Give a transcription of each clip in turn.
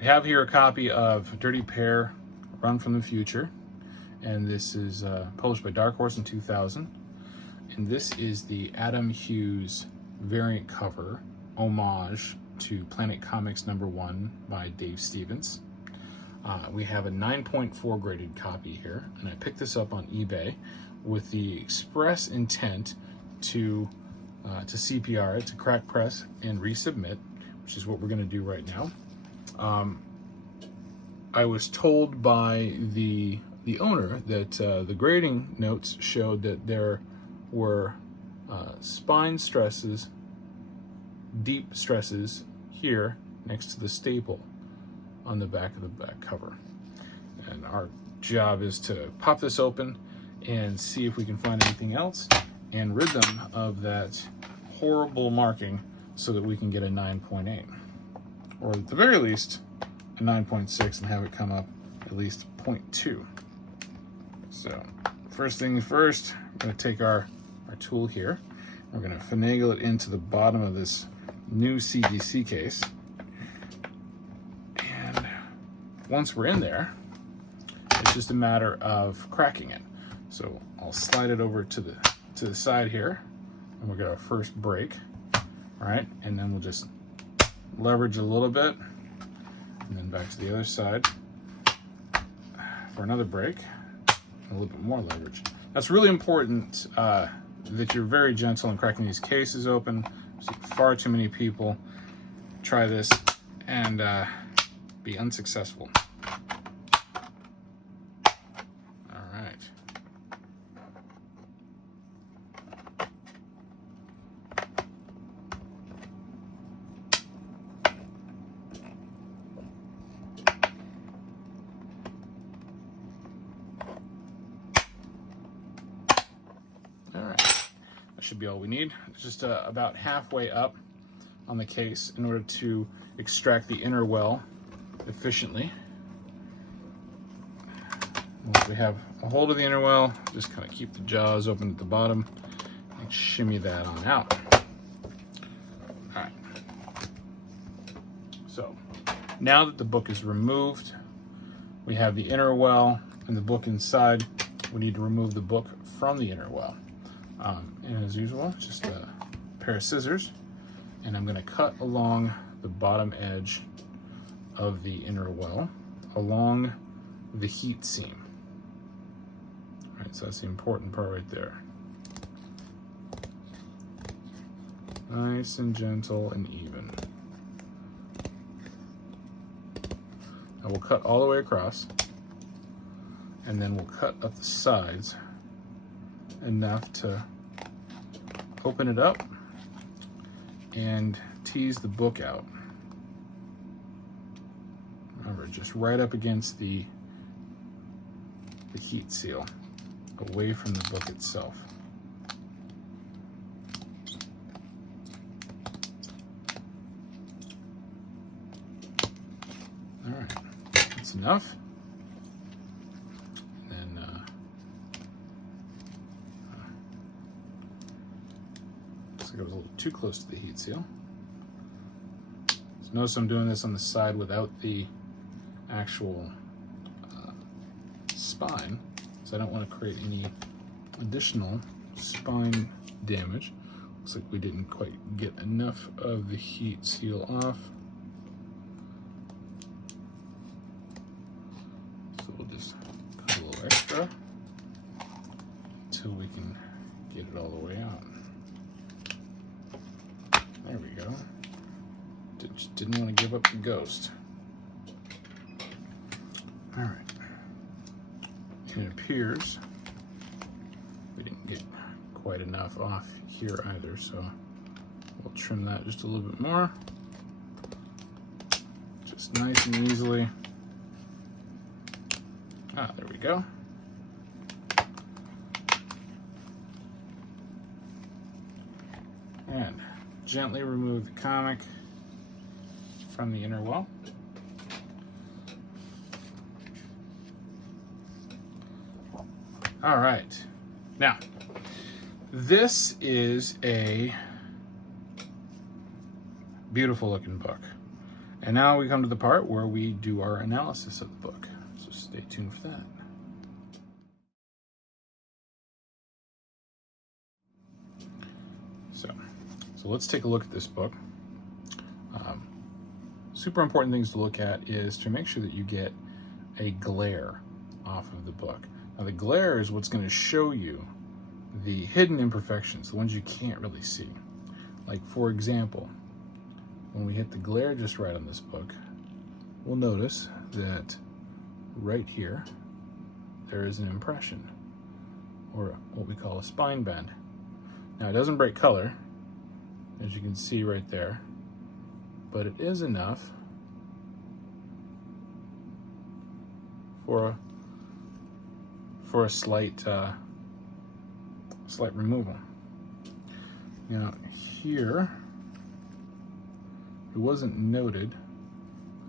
We have here a copy of Dirty Pair, Run from the Future, and this is published by Dark Horse in 2000. And this is the Adam Hughes variant cover homage to Planet Comics #1 by Dave Stevens. We have a 9.4 graded copy here, and I picked this up on eBay with the express intent to CPR it, to crack press and resubmit, which is what we're going to do right now. I was told by the owner that the grading notes showed that there were spine stresses, deep stresses here next to the staple on the back of the back cover. And our job is to pop this open and see if we can find anything else and rid them of that horrible marking so that we can get a 9.8, or at the very least a 9.6, and have it come up at least 0.2. So first thing first, I'm going to take our tool here. We're going to finagle it into the bottom of this new CGC case. And once we're in there, it's just a matter of cracking it. So I'll slide it over to the side here, and we'll get our first break. All right, and then we'll just leverage a little bit, and then back to the other side for another break, and a little bit more leverage. That's really important that you're very gentle in cracking these cases open. I see far too many people try this and be unsuccessful. All right. Should be all we need. It's just about halfway up on the case in order to extract the inner well efficiently. Once we have a hold of the inner well, just kind of keep the jaws open at the bottom and shimmy that on out. All right. So now that the book is removed, we have the inner well and the book inside. We need to remove the book from the inner well. And as usual, just a pair of scissors, and I'm going to cut along the bottom edge of the inner well along the heat seam. All right, so that's the important part right there. Nice and gentle and even. I will cut all the way across, and then we'll cut up the sides enough to open it up and tease the book out. Remember, just right up against the heat seal, away from the book itself. All right, that's enough. It was a little too close to the heat seal. So notice I'm doing this on the side without the actual spine, so I don't want to create any additional spine damage. Looks like we didn't quite get enough of the heat seal off. So we'll just put a little extra until we can get it all the way out. There we go. Just didn't want to give up the ghost. All right. And it appears we didn't get quite enough off here either, so we'll trim that just a little bit more. Just nice and easily. Ah, there we go. And gently remove the comic from the inner well. All right. Now, this is a beautiful looking book. And now we come to the part where we do our analysis of the book. So stay tuned for that. So let's take a look at this book. Super important things to look at is to make sure that you get a glare off of the book. Now the glare is what's going to show you the hidden imperfections, the ones you can't really see. Like for example, when we hit the glare just right on this book, we'll notice that right here, there is an impression, or what we call a spine bend. Now it doesn't break color, as you can see right there, but it is enough for a slight removal. Now here, it wasn't noted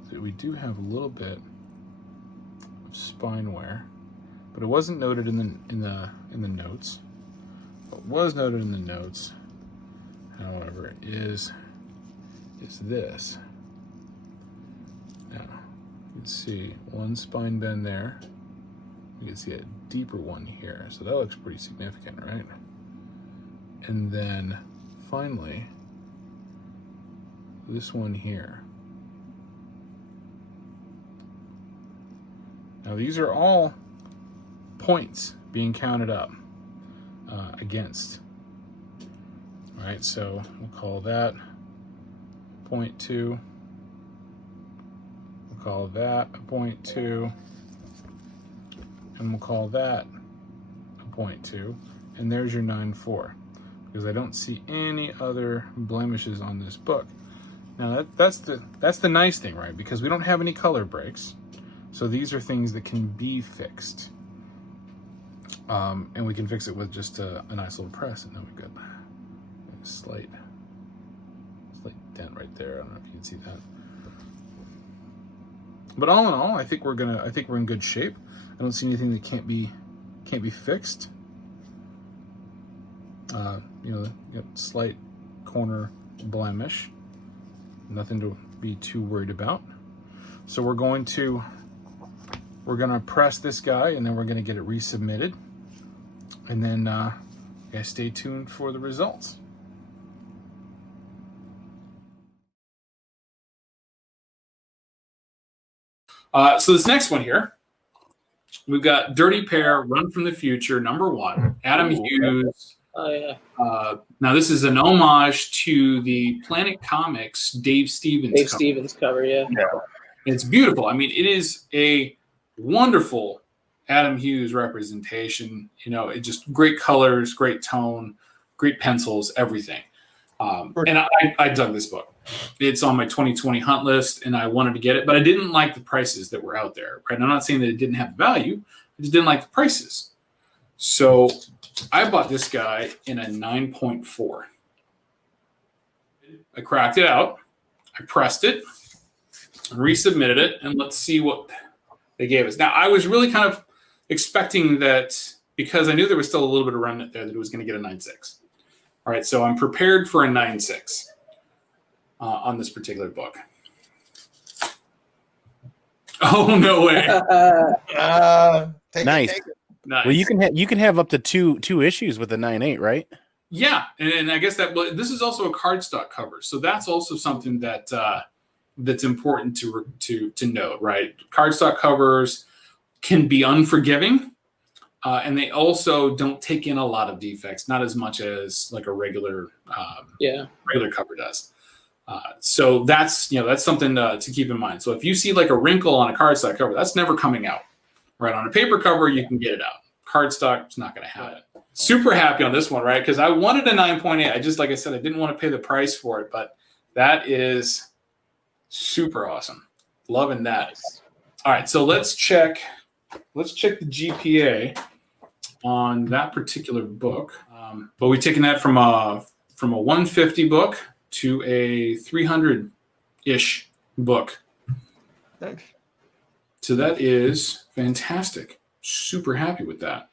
that we do have a little bit of spine wear, but it wasn't noted in the notes. What was noted in the notes, however, is this. Now, you can see one spine bend there. You can see a deeper one here. So that looks pretty significant, right? And then finally, this one here. Now these are all points being counted up against. All right, so we'll call that 0.2. We'll call that a 0.2. And we'll call that a 0.2. And there's your 9.4. Because I don't see any other blemishes on this book. Now that's the nice thing, right? Because we don't have any color breaks. So these are things that can be fixed. And we can fix it with just a nice little press, and then we've got a slight dent right there. I don't know if you can see that. But all in all, I think we're in good shape. I don't see anything that can't be fixed. You know, slight corner blemish. Nothing to be too worried about. So we're gonna press this guy, and then we're gonna get it resubmitted. And then you guys stay tuned for the results. So this next one here, we've got Dirty Pair, Run from the Future, #1, Adam Hughes. Oh yeah. Now this is an homage to the Planet Comics Dave Stevens cover. Yeah. It's beautiful. I mean, it is a wonderful Adam Hughes representation. You know, it just great colors, great tone, great pencils, everything. And I dug this book. It's on my 2020 hunt list, and I wanted to get it, but I didn't like the prices that were out there. Right? And I'm not saying that it didn't have value. I just didn't like the prices. So I bought this guy in a 9.4. I cracked it out. I pressed it, resubmitted it, and let's see what they gave us. Now, I was really kind of expecting that, because I knew there was still a little bit of remnant there, that it was going to get a 9.6. All right, so I'm prepared for a 9.6 on this particular book. Oh, no way. Nice. Nice. Well, you can have up to two issues with a 9.8, right? Yeah, and I guess that this is also a cardstock cover, so that's also something that that's important to note, right? Cardstock covers can be unforgiving, and they also don't take in a lot of defects, not as much as like a regular cover does. So that's something to keep in mind. So if you see like a wrinkle on a cardstock cover, that's never coming out. Right, on a paper cover, you can get it out. Cardstock's not going to have it. Super happy on this one, right? Because I wanted a 9.8. I just, like I said, I didn't want to pay the price for it, but that is super awesome. Loving that. All right, so let's check the GPA on that particular book. But we've taken that from a 150 book to a 300-ish book. Nice. So that is fantastic. Super happy with that.